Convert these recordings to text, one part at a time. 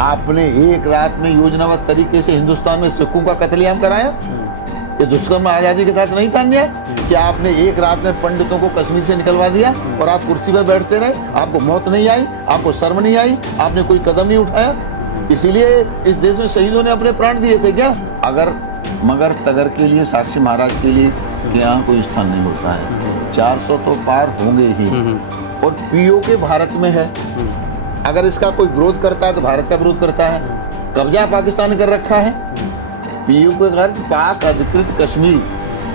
आपने एक रात में योजनाबद्ध तरीके से हिंदुस्तान में सिखों का कत्लेआम कराया। ये दुष्कर्म आजादी के साथ नहीं था अन्याय कि आपने एक रात में पंडितों को कश्मीर से निकलवा दिया और आप कुर्सी पर बैठते रहे, आपको मौत नहीं आई, आपको शर्म नहीं आई, आपने कोई कदम नहीं उठाया। इसीलिए इस देश में शहीदों ने अपने प्राण दिए थे क्या? अगर मगर तगर के लिए साक्षी महाराज के लिए यहाँ कोई स्थान नहीं होता है। 400 तो पार होंगे ही। और पीओके भारत में है, अगर इसका कोई विरोध करता है तो भारत का विरोध करता है। कब्जा पाकिस्तान ने कर रखा है। पीओके का अर्थ पाक अधिकृत कश्मीर,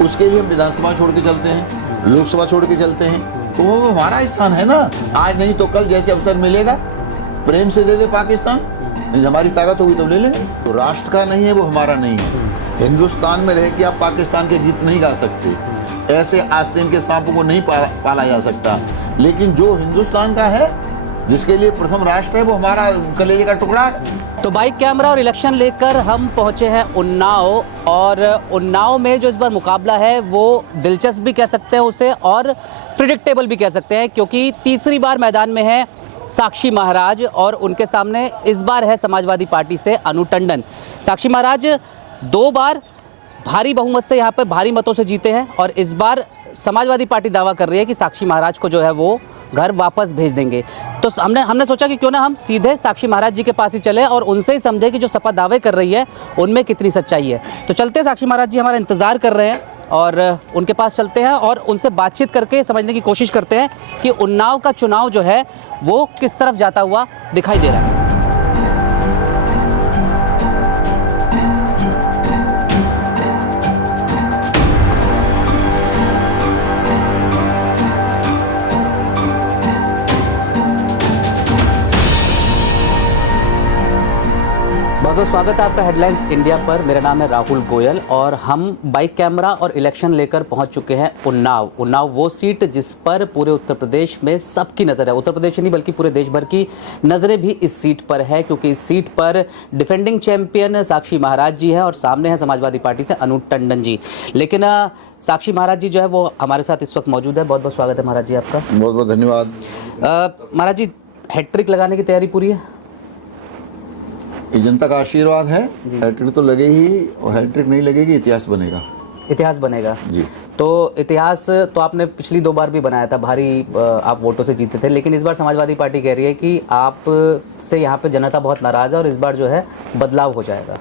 उसके लिए हम विधानसभा छोड़ के चलते हैं, लोकसभा छोड़ के चलते हैं, तो वो हमारा स्थान है ना। आज नहीं तो कल जैसे अवसर मिलेगा प्रेम से दे दे पाकिस्तान, नहीं हमारी ताकत होगी तो ले लेंगे। तो राष्ट्र का नहीं है वो हमारा नहीं है। हिंदुस्तान में रह के आप पाकिस्तान के गीत नहीं गा सकते, ऐसे आस्तीन के सांपों को नहीं पाला जा सकता। लेकिन जो हिंदुस्तान का है, जिसके लिए प्रथम राष्ट्र है, वो हमारा कलेजे का टुकड़ा है। तो बाइक कैमरा और इलेक्शन लेकर हम पहुंचे हैं उन्नाव, और उन्नाव में जो इस बार मुकाबला है वो दिलचस्प भी कह सकते हैं उसे और प्रिडिक्टेबल भी कह सकते हैं, क्योंकि तीसरी बार मैदान में है साक्षी महाराज और उनके सामने इस बार है समाजवादी पार्टी से अनु टंडन। साक्षी महाराज 2 बार भारी बहुमत से यहाँ पे भारी मतों से जीते हैं और इस बार समाजवादी पार्टी दावा कर रही है कि साक्षी महाराज को जो है वो घर वापस भेज देंगे। तो हमने सोचा कि क्यों ना हम सीधे साक्षी महाराज जी के पास ही चले और उनसे ही समझे कि जो सपा दावे कर रही है उनमें कितनी सच्चाई है। तो चलते हैं, साक्षी महाराज जी हमारा इंतज़ार कर रहे हैं और उनके पास चलते हैं और उनसे बातचीत करके समझने की कोशिश करते हैं कि उन्नाव का चुनाव जो है वो किस तरफ जाता हुआ दिखाई दे रहा है। बहुत स्वागत है आपका हेडलाइंस इंडिया पर। मेरा नाम है राहुल गोयल और हम बाइक कैमरा और इलेक्शन लेकर पहुंच चुके हैं उन्नाव। उन्नाव वो सीट जिस पर पूरे उत्तर प्रदेश में सबकी नज़र है, उत्तर प्रदेश नहीं बल्कि पूरे देश भर की नज़रें भी इस सीट पर है, क्योंकि इस सीट पर डिफेंडिंग चैंपियन साक्षी महाराज जी हैं और सामने है समाजवादी पार्टी से अनु टंडन जी। लेकिन साक्षी महाराज जी जो है वो हमारे साथ इस वक्त मौजूद है। बहुत बहुत स्वागत है महाराज जी आपका। बहुत बहुत धन्यवाद। महाराज जी, हैट्रिक लगाने की तैयारी पूरी है? ये जनता का आशीर्वाद है। हैट्रिक तो लगे ही, और हैट्रिक नहीं लगेगी इतिहास बनेगा। इतिहास बनेगा जी। तो इतिहास तो आपने पिछली 2 बार भी बनाया था, भारी आप वोटों से जीते थे, लेकिन इस बार समाजवादी पार्टी कह रही है कि आप से यहाँ पे जनता बहुत नाराज है और इस बार जो है बदलाव हो जाएगा।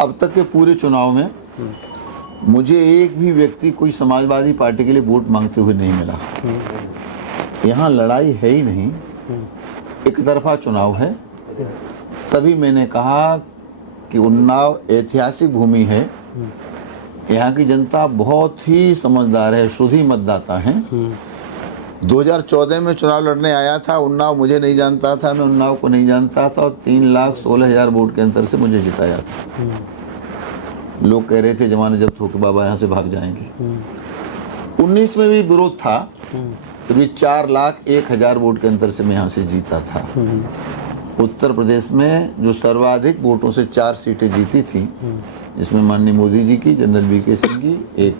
अब तक के पूरे चुनाव में मुझे एक भी व्यक्ति कोई समाजवादी पार्टी के लिए वोट मांगते हुए नहीं मिला। यहाँ लड़ाई है ही नहीं, एक तरफा चुनाव है। तभी मैंने कहा कि उन्नाव ऐतिहासिक भूमि है, यहाँ की जनता बहुत ही समझदार है, शुद्ध मतदाता है। 2014 में चुनाव लड़ने आया था, उन्नाव मुझे नहीं जानता था, मैं उन्नाव को नहीं जानता था और 3,16,000 वोट के अंतर से मुझे जिताया था। लोग कह रहे थे जमाने जब्त होकर बाबा यहाँ से भाग जाएंगे। 19 में भी विरोध था, तो भी 4,01,000 वोट के अंतर से मैं यहाँ से जीता था। उत्तर प्रदेश में जो सर्वाधिक वोटों से 4 सीटें जीती थी, जिसमें माननीय मोदी जी की, जनरल वीके सिंह की, एक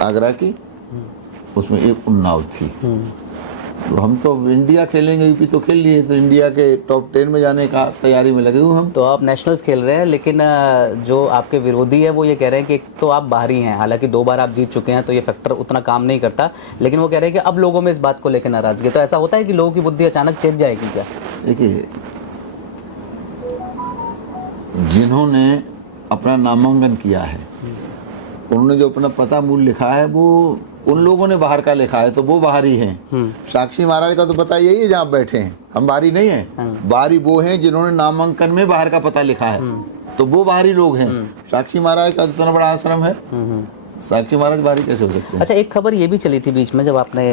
आगरा की, उसमें एक उन्नाव थी। तो हम तो इंडिया खेलेंगे, यूपी तो खेल लिए, तो इंडिया के टॉप 10 में जाने का तैयारी में लगे हुए हम। तो आप नेशनल्स खेल रहे हैं, लेकिन जो आपके विरोधी है वो ये कह रहे हैं कि एक तो आप बाहरी हैं, हालांकि 2 बार आप जीत चुके हैं तो ये फैक्टर उतना काम नहीं करता, लेकिन वो कह रहे हैं कि अब लोगों में इस बात को लेकर नाराजगी। तो ऐसा होता है कि लोगों की बुद्धि अचानक चेंज जाएगी क्या? देखिए, जिन्होंने अपना नामांकन किया है, उन्होंने जो अपना पता मूल लिखा है वो उन लोगों ने बाहर का लिखा है, तो वो बाहरी हैं। साक्षी महाराज का तो पता यही है जहाँ बैठे हैं, हम बाहरी नहीं हैं। बाहरी वो हैं जिन्होंने नामांकन में बाहर का पता लिखा है, तो वो बाहरी लोग हैं। साक्षी महाराज का इतना बड़ा आश्रम है, साक्षी महाराज बाहरी कैसे हो सकते हैं? अच्छा, एक खबर ये भी चली थी बीच में जब आपने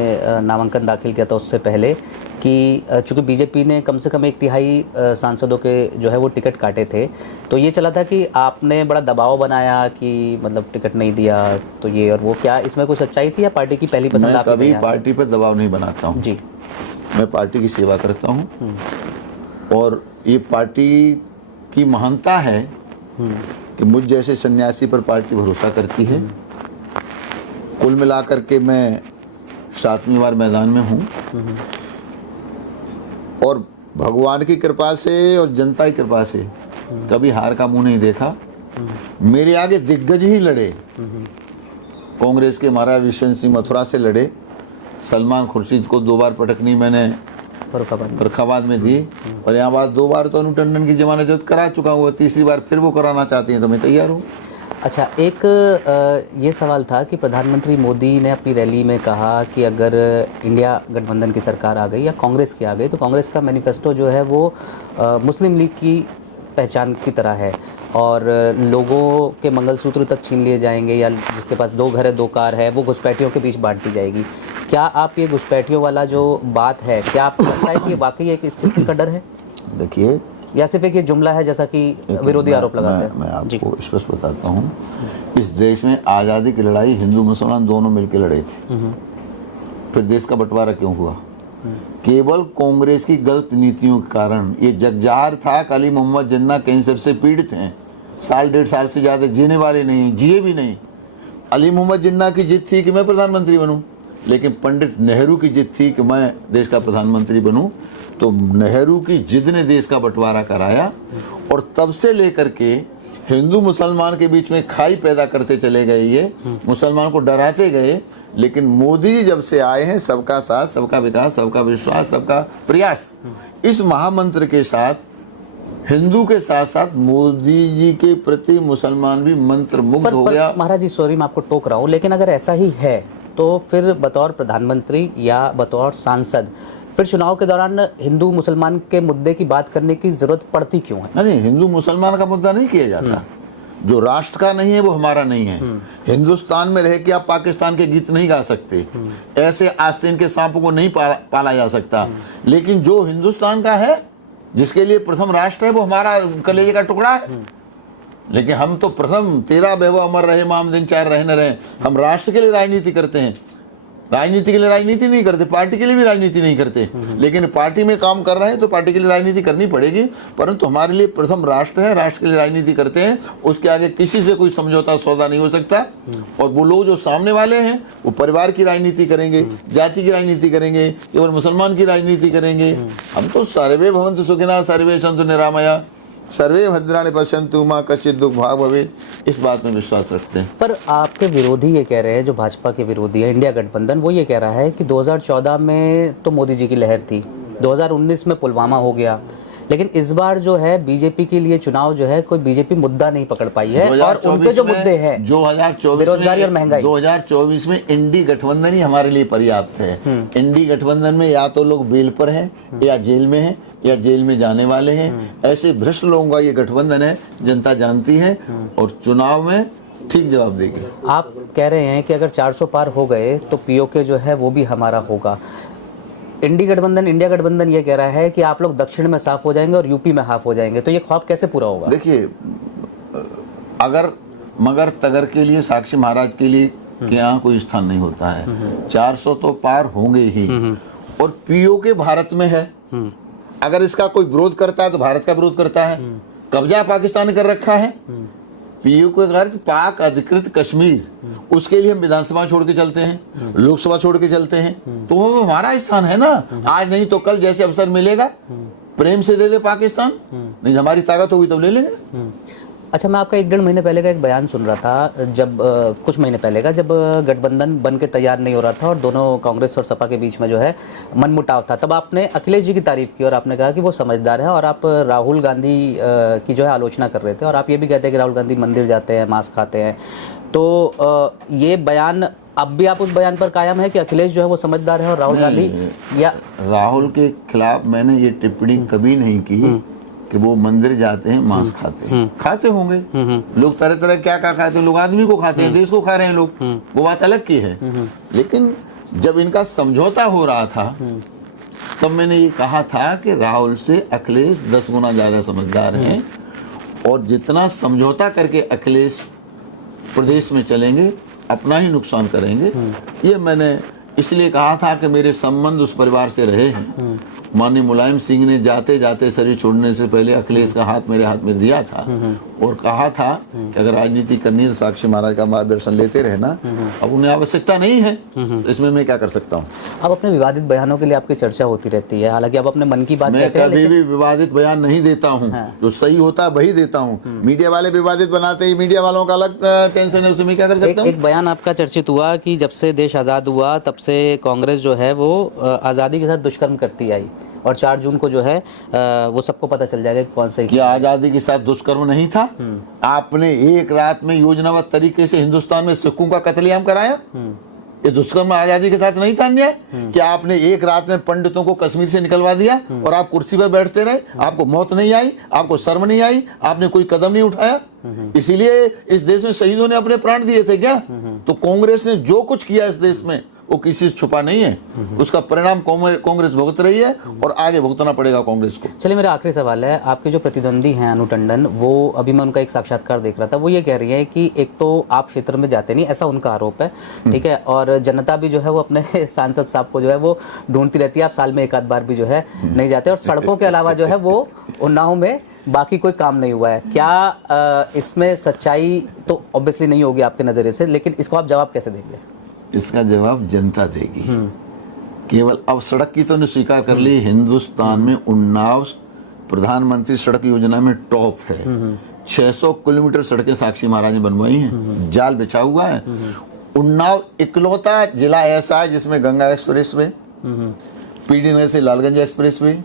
नामांकन दाखिल किया था उससे पहले कि चूंकि बीजेपी ने कम से कम 1/3 सांसदों के जो है वो टिकट काटे थे, तो ये चला था कि आपने बड़ा दबाव बनाया कि मतलब टिकट नहीं दिया, तो ये और वो, क्या इसमें कोई सच्चाई थी या पार्टी की पहली पसंद? मैं कभी पार्टी पर दबाव नहीं बनाता हूँ जी। मैं पार्टी की सेवा करता हूँ और ये पार्टी की महानता है कि मुझ जैसे सन्यासी पर पार्टी भरोसा करती है। कुल मिलाकर के मैं 7वीं बार मैदान में हूँ। और भगवान की कृपा से और जनता की कृपा से कभी हार का मुंह नहीं देखा। मेरे आगे दिग्गज ही लड़े, कांग्रेस के महाराज विश्वनाथ सिंह मथुरा से लड़े, सलमान खुर्शीद को 2 बार पटकनी मैंने फर्रुखाबाद में दी, और यहाँ बात 2 बार तो अनु टंडन की जमानत जब्त करा चुका हूँ, तीसरी बार फिर वो कराना चाहती हैं तो मैं तैयार हूँ। अच्छा, एक ये सवाल था कि प्रधानमंत्री मोदी ने अपनी रैली में कहा कि अगर इंडिया गठबंधन की सरकार आ गई या कांग्रेस की आ गई तो कांग्रेस का मैनिफेस्टो जो है वो मुस्लिम लीग की पहचान की तरह है, और लोगों के मंगलसूत्र तक छीन लिए जाएंगे, या जिसके पास 2 घर है 2 कार है वो घुसपैठियों के बीच बांट दी जाएगी। क्या आप ये घुसपैठियों वाला जो बात है, क्या आपको लगता है कि ये वाकई एक इस किस्म का डर है, देखिए, या सिर्फ एक ये जुमला है जैसा कि विरोधी आरोप लगाते हैं? मैं आपको स्पष्ट बताता हूँ, इस देश में आज़ादी की लड़ाई हिंदू मुसलमान दोनों मिलकर लड़े थे। फिर देश का बंटवारा क्यों हुआ? केवल कांग्रेस की गलत नीतियों के कारण। ये जगजाहिर था कि अली मोहम्मद जिन्ना कैंसर से पीड़ित हैं, 1.5 साल से ज़्यादा जीने वाले नहीं, जिए भी नहीं। अली मोहम्मद जिन्ना की जिद थी कि मैं प्रधानमंत्री बनूं, लेकिन पंडित नेहरू की जिद थी कि मैं देश का प्रधानमंत्री बनूं। तो नेहरू की जिद ने देश का बंटवारा कराया, और तब से लेकर के हिंदू मुसलमान के बीच में खाई पैदा करते चले गए, ये मुसलमान को डराते गए। लेकिन मोदी जी जब से आए हैं, सबका साथ, सबका विकास, सबका विश्वास, सबका प्रयास, इस महामंत्र के साथ हिंदू के साथ साथ मोदी जी के प्रति मुसलमान भी मंत्र मुग्ध हो गया। महाराज जी, सॉरी मैं आपको टोक रहा हूँ, लेकिन अगर ऐसा ही है तो फिर बतौर प्रधानमंत्री या बतौर सांसद फिर चुनाव के दौरान हिंदू मुसलमान के मुद्दे की बात करने की जरूरत पड़ती क्यों है? नहीं, हिंदू मुसलमान का मुद्दा नहीं किया जाता। जो राष्ट्र का नहीं है वो हमारा नहीं है। हिंदुस्तान में रह के आप पाकिस्तान के गीत नहीं गा सकते, ऐसे आस्तीन के सांपों को नहीं पाला जा सकता। लेकिन जो हिंदुस्तान का है, जिसके लिए प्रथम राष्ट्र है, वो हमारा कलेजे का टुकड़ा है। लेकिन हम तो प्रथम तेरा वैभव अमर रहे माम दिन चार रहे न रहे, हम राष्ट्र के लिए राजनीति करते हैं। राजनीति के लिए राजनीति नहीं करते, पार्टी के लिए भी राजनीति नहीं करते। लेकिन पार्टी में काम कर रहे हैं तो पार्टी के लिए राजनीति करनी पड़ेगी, परंतु हमारे लिए प्रथम राष्ट्र है, राष्ट्र के लिए राजनीति करते हैं। उसके आगे किसी से कोई समझौता सौदा नहीं हो सकता। और वो लोग जो सामने वाले हैं वो परिवार की राजनीति करेंगे, जाति की राजनीति करेंगे, केवल मुसलमान की राजनीति करेंगे। हम तो सर्वे भवन्तु सुखिनः सर्वे सन्तु निरामया सर्वे भद्राणि पश्यन्तु मा कश्चित् दुःख भाग् भवेत्, इस बात में विश्वास रखते हैं। पर आपके विरोधी ये कह रहे हैं, जो भाजपा के विरोधी है इंडिया गठबंधन, वो ये कह रहा है कि 2014 में तो मोदी जी की लहर थी, 2019 में पुलवामा हो गया, लेकिन इस बार जो है बीजेपी के लिए चुनाव जो है कोई बीजेपी मुद्दा नहीं पकड़ पाई है, और उनके जो मुद्दे हैं 2024 बेरोजगारी और महंगाई, 2024 में इंडी गठबंधन ही हमारे लिए पर्याप्त है। इंडी गठबंधन में या तो लोग बेल पर हैं, या जेल में हैं, या जेल में जाने वाले हैं। ऐसे भ्रष्ट लोगों का ये गठबंधन है, जनता जानती है, और चुनाव में ठीक जवाब देगी। आप कह रहे हैं कि अगर 400 पार हो गए तो पीओके जो है वो भी हमारा होगा। इंडिया गठबंधन ये कह रहा है कि आप लोग दक्षिण में साफ हो जाएंगे और यूपी में हाफ हो जाएंगे, तो ये ख्वाब कैसे पूरा होगा? देखिए, अगर मगर तगर के लिए साक्षी महाराज के लिए के यहाँ कोई स्थान नहीं होता है। 400 तो पार होंगे ही, और पीओके भारत में है। अगर इसका कोई विरोध करता है तो भारत का विरोध करता है। कब्जा पाकिस्तान ने कर रखा है। पीओके का अर्थ पाक अधिकृत कश्मीर, उसके लिए हम विधानसभा छोड़ के चलते हैं, लोकसभा छोड़ के चलते हैं, तो वो हमारा स्थान है ना। आज नहीं तो कल जैसे अवसर मिलेगा प्रेम से दे दे पाकिस्तान, नहीं हमारी ताकत होगी तब ले लेंगे। अच्छा, मैं आपका 1-1.5 महीने पहले का एक बयान सुन रहा था, जब कुछ महीने पहले का, जब गठबंधन बन के तैयार नहीं हो रहा था और दोनों कांग्रेस और सपा के बीच में जो है मनमुटाव था, तब आपने अखिलेश जी की तारीफ की और आपने कहा कि वो समझदार है, और आप राहुल गांधी की जो है आलोचना कर रहे थे, और आप ये भी कहते हैं कि राहुल गांधी मंदिर जाते हैं, मांस खाते हैं। तो ये बयान, अब भी आप उस बयान पर कायम है कि अखिलेश जो है वो समझदार है और राहुल गांधी, या राहुल के खिलाफ मैंने ये टिप्पणी कभी नहीं की कि वो मंदिर जाते हैं, मांस खाते हैं। खाते होंगे लोग, तरह तरह क्या खाते हैं लोग, आदमी को खाते हैं, देश को खा रहे हैं लोग, वो बात अलग की है। लेकिन जब इनका समझौता हो रहा था तब मैंने ये कहा था कि राहुल से अखिलेश 10 गुना ज्यादा समझदार हैं, और जितना समझौता करके अखिलेश प्रदेश में चलेंगे अपना ही नुकसान करेंगे। ये मैंने इसलिए कहा था कि मेरे संबंध उस परिवार से रहे हैं। माननीय मुलायम सिंह ने जाते जाते शरीर छोड़ने से पहले अखिलेश का हाथ मेरे हाथ में दिया था और कहा था कि अगर राजनीति करनी है तो साक्षी महाराज का मार्गदर्शन लेते रहना। अब उन्हें आवश्यकता नहीं है, तो इसमें मैं क्या कर सकता हूँ। अब अपने विवादित बयानों के लिए आपकी चर्चा होती रहती है, हालांकि आप अपने मन की बात मैं कहते हैं, कभी भी विवादित बयान नहीं देता हूँ। जो सही होता है वही देता हूँ। मीडिया वाले विवादित बनाते ही मीडिया वालों का अलग टेंशन है, उसमें क्या कर सकता हूँ। एक बयान आपका चर्चित हुआ कि जब से देश आज़ाद हुआ तब से कांग्रेस जो है वो आज़ादी के साथ दुष्कर्म करती आई और 4 जून को जो है वो सबको पता चल जाएगा कि कौन से। क्या आज़ादी के साथ दुष्कर्म नहीं था? आपने एक रात में योजनाबद्ध तरीके से हिंदुस्तान में सिखों का कत्लेआम कराया। ये दुष्कर्म आज़ादी के साथ नहीं था अन्याय? क्या आपने एक रात में पंडितों को कश्मीर से निकलवा दिया और आप कुर्सी पर बैठते रहे? आपको मौत नहीं आई? आपको शर्म नहीं आई? आपने कोई कदम नहीं उठाया? इसीलिए इस देश में शहीदों ने अपने प्राण दिए थे क्या? तो कांग्रेस ने जो कुछ किया इस देश में वो किसी से छुपा नहीं है। उसका परिणाम कांग्रेस भुगत रही है और आगे भुगतना पड़ेगा कांग्रेस को। चलिए, मेरा आखिरी सवाल है, आपके जो प्रतिद्वंदी हैं अनु टंडन, वो अभी मैं उनका एक साक्षात्कार देख रहा था, वो ये कह रही है कि एक तो आप क्षेत्र में जाते नहीं, ऐसा उनका आरोप है, ठीक है, और जनता भी जो है वो अपने सांसद साहब को जो है वो ढूंढती रहती है, आप साल में एक आध बार भी जो है नहीं जाते, और सड़कों के अलावा जो है वो उन्नाव में बाकी कोई काम नहीं हुआ है। क्या इसमें सच्चाई तो ऑब्वियसली नहीं होगी आपके नज़रिए से, लेकिन इसको आप जवाब कैसे देंगे? इसका जवाब जनता देगी। केवल अब सड़क की तो ने स्वीकार कर ली, हिंदुस्तान में उन्नाव प्रधानमंत्री सड़क योजना में टॉप है। 600 किलोमीटर सड़कें साक्षी महाराज ने बनवाई हैं, जाल बिछा हुआ है। उन्नाव इकलौता जिला ऐसा है जिसमें गंगा एक्सप्रेस वे, पीडी नगर से लालगंज एक्सप्रेस वे,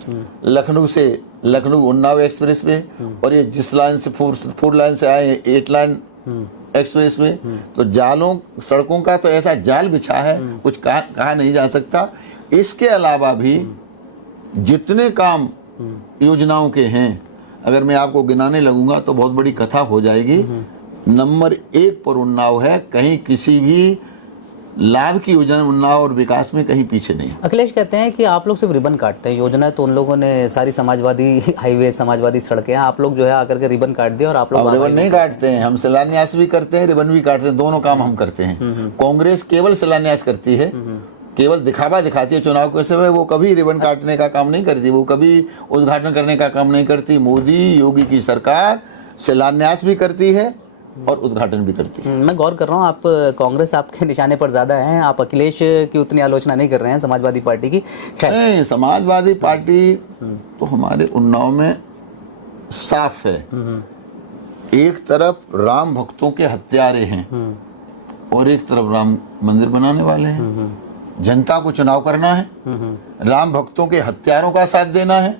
लखनऊ से लखनऊ उन्नाव एक्सप्रेस वे, और ये जिस लाइन से 4 लाइन से आए 8 लाइन एक्सप्रेस में, तो जालों सड़कों का तो ऐसा जाल बिछा है कुछ कहा नहीं जा सकता। इसके अलावा भी जितने काम योजनाओं के हैं, अगर मैं आपको गिनाने लगूंगा तो बहुत बड़ी कथा हो जाएगी। नंबर 1 पर उन्नाव है, कहीं किसी भी लाभ की योजना उन्नाव और विकास में कहीं पीछे नहीं। अखिलेश कहते हैं कि आप लोग सिर्फ रिबन काटते हैं, योजना तो उन लोगों ने सारी समाजवादी हाईवे समाजवादी सड़कें हैं, आप लोग जो है आकर के रिबन काट दिया और आप लोग रिबन नहीं काटते हैं, हम शिलान्यास भी करते हैं, रिबन भी काटते हैं, दोनों काम हम करते हैं। कांग्रेस केवल शिलान्यास करती है, केवल दिखावा दिखाती है चुनाव के समय, वो कभी रिबन काटने का काम नहीं करती, वो कभी उद्घाटन करने का काम नहीं करती। मोदी योगी की सरकार शिलान्यास भी करती है और उद्घाटन भी करती है। मैं गौर कर रहा हूँ, आप कांग्रेस आपके निशाने पर ज्यादा हैं, आप अखिलेश की उतनी आलोचना नहीं कर रहे हैं समाजवादी पार्टी की। नहीं, समाजवादी पार्टी तो हमारे उन्नाव में साफ है। एक तरफ राम भक्तों के हत्यारे हैं और एक तरफ राम मंदिर बनाने वाले हैं। जनता को चुनाव करना है, राम भक्तों के हत्यारों का साथ देना है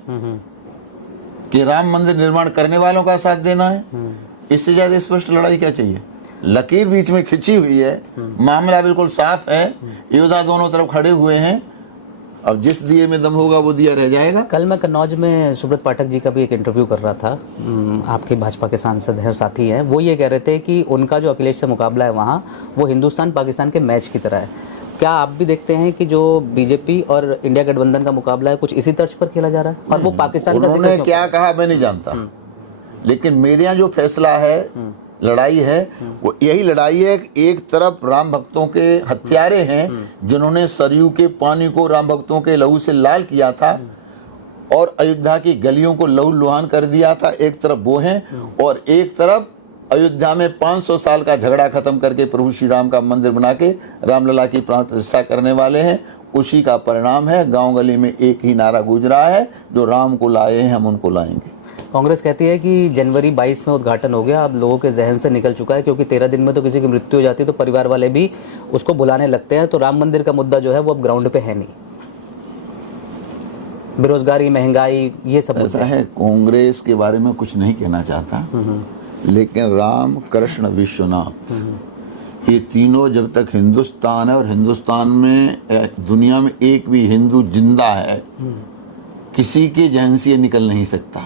कि राम मंदिर निर्माण करने वालों का साथ देना है। इससे ज्यादा स्पष्ट लड़ाई क्या चाहिए? लकीर बीच में खिंची हुई है, मामला बिल्कुल साफ है, योद्धा दोनों तरफ खड़े हुए हैं। अब जिस दिए में दम होगा वो दिया रह जाएगा। कल मैं कन्नौज में सुब्रत पाठक जी का भी एक इंटरव्यू कर रहा था, आपके भाजपा के सांसद हैं और साथी हैं, वो ये कह रहे थे कि उनका जो अखिलेश से मुकाबला है वहाँ वो हिंदुस्तान पाकिस्तान के मैच की तरह है। क्या आप भी देखते हैं कि जो बीजेपी और इंडिया गठबंधन का मुकाबला है कुछ इसी तर्ज पर खेला जा रहा है? और वो पाकिस्तान का उन्होंने क्या कहा मैं नहीं जानता, लेकिन मेरे यहाँ जो फैसला है, लड़ाई है, वो यही लड़ाई है कि एक तरफ राम भक्तों के हत्यारे हैं जिन्होंने सरयू के पानी को राम भक्तों के लहू से लाल किया था और अयोध्या की गलियों को लहू लुहान कर दिया था, एक तरफ वो हैं, और एक तरफ अयोध्या में 500 साल का झगड़ा खत्म करके प्रभु श्री राम का मंदिर बना के रामलला की प्राण प्रतिष्ठा करने वाले हैं। उसी का परिणाम है, गांव गली में एक ही नारा गूंज रहा है, जो राम को लाए हैं हम उनको लाएंगे। कांग्रेस कहती है कि जनवरी 22 में उद्घाटन हो गया, अब लोगों के जहन से निकल चुका है, क्योंकि 13 दिन में तो किसी की मृत्यु हो जाती है तो परिवार वाले भी उसको बुलाने लगते हैं, तो राम मंदिर का मुद्दा जो है वो अब ग्राउंड पे है नहीं। बेरोजगारी, महंगाई, ये सब ऐसा है। कांग्रेस के बारे में कुछ नहीं कहना चाहता, लेकिन राम, कृष्ण, विश्वनाथ, ये तीनों जब तक हिंदुस्तान है और हिंदुस्तान में दुनिया में एक भी हिंदू जिंदा है, किसी के जहन से ये निकल नहीं सकता।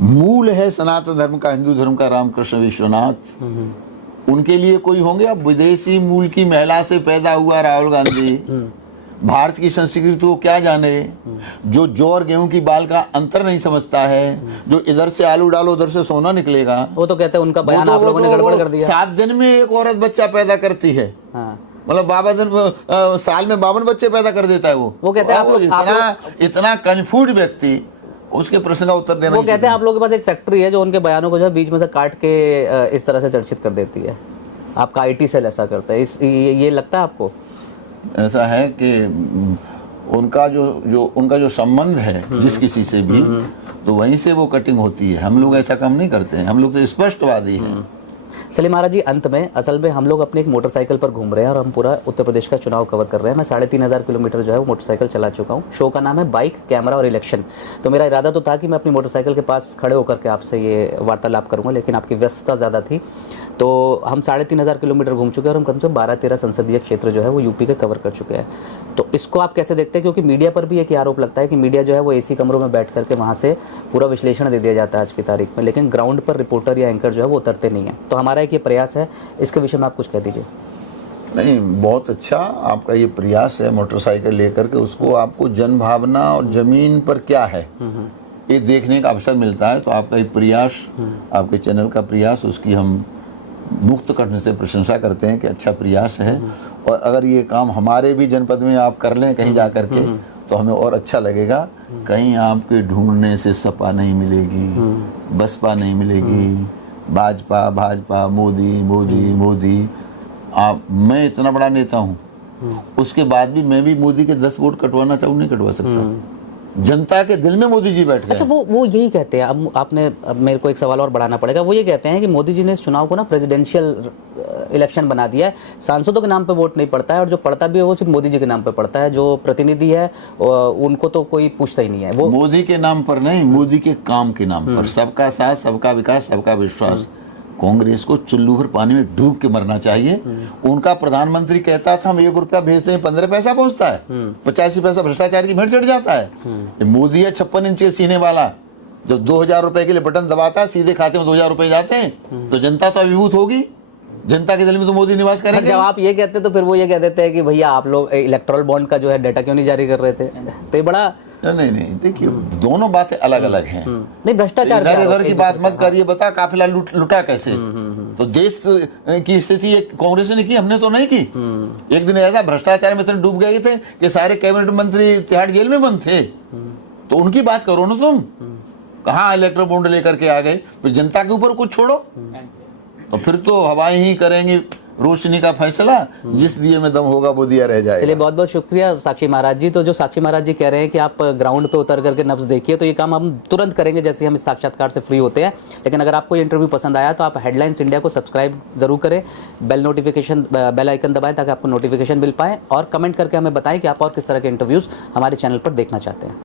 मूल है सनातन धर्म का, हिंदू धर्म का, राम, कृष्ण, विश्वनाथ। उनके लिए कोई होंगे? अब विदेशी मूल की महिला से पैदा हुआ राहुल गांधी, भारत की संस्कृति को क्या जाने, जो जौ और गेहूं की बाल का अंतर नहीं समझता है, जो इधर से आलू डालो उधर से सोना निकलेगा। वो तो कहते हैं उनका बयान आप लोगों ने गड़बड़ कर दिया। 7 दिन में एक औरत बच्चा पैदा करती है। हाँ। मतलब 52 साल में 52 बच्चे पैदा कर देता है वो कहते हैं इतना कन्फ्यूज व्यक्ति उसके प्रश्न का उत्तर देना। वो कहते हैं आप लोगों के पास एक फैक्ट्री है जो उनके बयानों को जो है बीच में से काट के इस तरह से चर्चित कर देती है। आपका IT सेल ऐसा करता है, ये लगता है आपको? ऐसा है कि उनका जो संबंध है जिस किसी से भी, तो वहीं से वो कटिंग होती है। हम लोग ऐसा काम नहीं करते हैं, हम लोग तो स्पष्टवादी हैं। चलिए महाराज जी, अंत में असल में हम लोग अपने एक मोटरसाइकिल पर घूम रहे हैं और हम पूरा उत्तर प्रदेश का चुनाव कवर कर रहे हैं। मैं 3500 किलोमीटर जो है वो मोटरसाइकिल चला चुका हूँ। शो का नाम है बाइक, कैमरा और इलेक्शन। तो मेरा इरादा तो था कि मैं अपनी मोटरसाइकिल के पास खड़े होकर के आपसे ये वार्तालाप करूँगा, लेकिन आपकी व्यस्तता ज़्यादा थी। तो हम 3500 किलोमीटर घूम चुके हैं और हम कम से कम 12-13 संसदीय क्षेत्र जो है वो यूपी के कवर कर चुके हैं। तो इसको आप कैसे देखते हैं? क्योंकि मीडिया पर भी एक आरोप लगता है कि मीडिया जो है वो AC कमरों में बैठ करके वहाँ से पूरा विश्लेषण दे दिया जाता है आज की तारीख में, लेकिन ग्राउंड पर रिपोर्टर या एंकर जो है वो उतरते नहीं है। तो हमारा एक ये प्रयास है, इसके विषय में आप कुछ कह दीजिए। नहीं, बहुत अच्छा आपका ये प्रयास है मोटरसाइकिल लेकर के, उसको आपको जन भावना और जमीन पर क्या है ये देखने का अवसर मिलता है। तो आपका ये प्रयास, आपके चैनल का प्रयास, उसकी हम मुक्त करने से प्रशंसा करते हैं कि अच्छा प्रयास है। और अगर ये काम हमारे भी जनपद में आप कर लें कहीं जा कर के, तो हमें और अच्छा लगेगा। कहीं आपके ढूंढने से सपा नहीं मिलेगी, बसपा नहीं मिलेगी, भाजपा भाजपा, मोदी मोदी मोदी। मैं इतना बड़ा नेता हूँ, उसके बाद भी मैं भी मोदी के 10 वोट कटवाना चाहूँ, नहीं कटवा सकता। जनता के दिल में मोदी जी बैठ गए। अच्छा, वो यही कहते हैं। अब मेरे को एक सवाल और बढ़ाना पड़ेगा। वो ये कहते हैं कि मोदी जी ने इस चुनाव को ना प्रेसिडेंशियल इलेक्शन बना दिया है। सांसदों के नाम पे वोट नहीं पड़ता है और जो पड़ता भी है वो सिर्फ मोदी जी के नाम पे पड़ता है। जो प्रतिनिधि है उनको तो कोई पूछता ही नहीं है। वो मोदी के नाम पर नहीं, मोदी के काम के नाम पर। सबका साथ, सबका विकास, सबका विश्वास। कांग्रेस को चुल्लू भर पानी में डूब के मरना चाहिए। उनका प्रधानमंत्री कहता था हम 1 रुपया भेजते हैं 15 पैसा पहुंचता है, 85 पैसा भ्रष्टाचार की भेंट चढ़ जाता है। मोदी है 56 इंच के सीने वाला, जो 2000 रुपए के लिए बटन दबाता है सीधे खाते में 2000 रुपए जाते हैं। तो जनता तो अभिभूत होगी, जनता के दिल में तो मोदी निवास करेंगे। जब आप ये कहते तो फिर वो ये कह देते हैं कि भैया आप लोग इलेक्टोरल बॉन्ड का जो है डेटा क्यों नहीं जारी कर रहे थे? तो ये बड़ा नहीं, देखिए दोनों बातें अलग अलग हैं। नहीं, भ्रष्टाचार इधर की बात मत करिए। बता काफिला लुटा कैसे? तो देश की स्थिति कांग्रेस ने की, हमने तो नहीं की। एक दिन ऐसा भ्रष्टाचार में इतने डूब गए थे कि सारे कैबिनेट मंत्री तिहाड़ जेल में बंद थे। तो उनकी बात करो ना तुम। कहाँ इलेक्ट्रल बॉन्ड लेकर के आ गए? फिर जनता के ऊपर कुछ छोड़ो, तो फिर तो हवाएं ही करेंगे रोशनी का फैसला। जिस दिए में दम होगा वो दिया रह जाएगा। चलिए, बहुत बहुत शुक्रिया साक्षी महाराज जी। तो जो साक्षी महाराज जी कह रहे हैं कि आप ग्राउंड पे उतर करके नब्ज देखिए, तो ये काम हम तुरंत करेंगे जैसे हम इस साक्षात्कार से फ्री होते हैं। लेकिन अगर आपको ये इंटरव्यू पसंद आया तो आप हेडलाइंस इंडिया को सब्सक्राइब जरूर करें, बेल आइकन दबाएं ताकि आपको नोटिफिकेशन मिल पाए, और कमेंट करके हमें बताएं कि आप और किस तरह के इंटरव्यूज़ हमारे चैनल पर देखना चाहते हैं।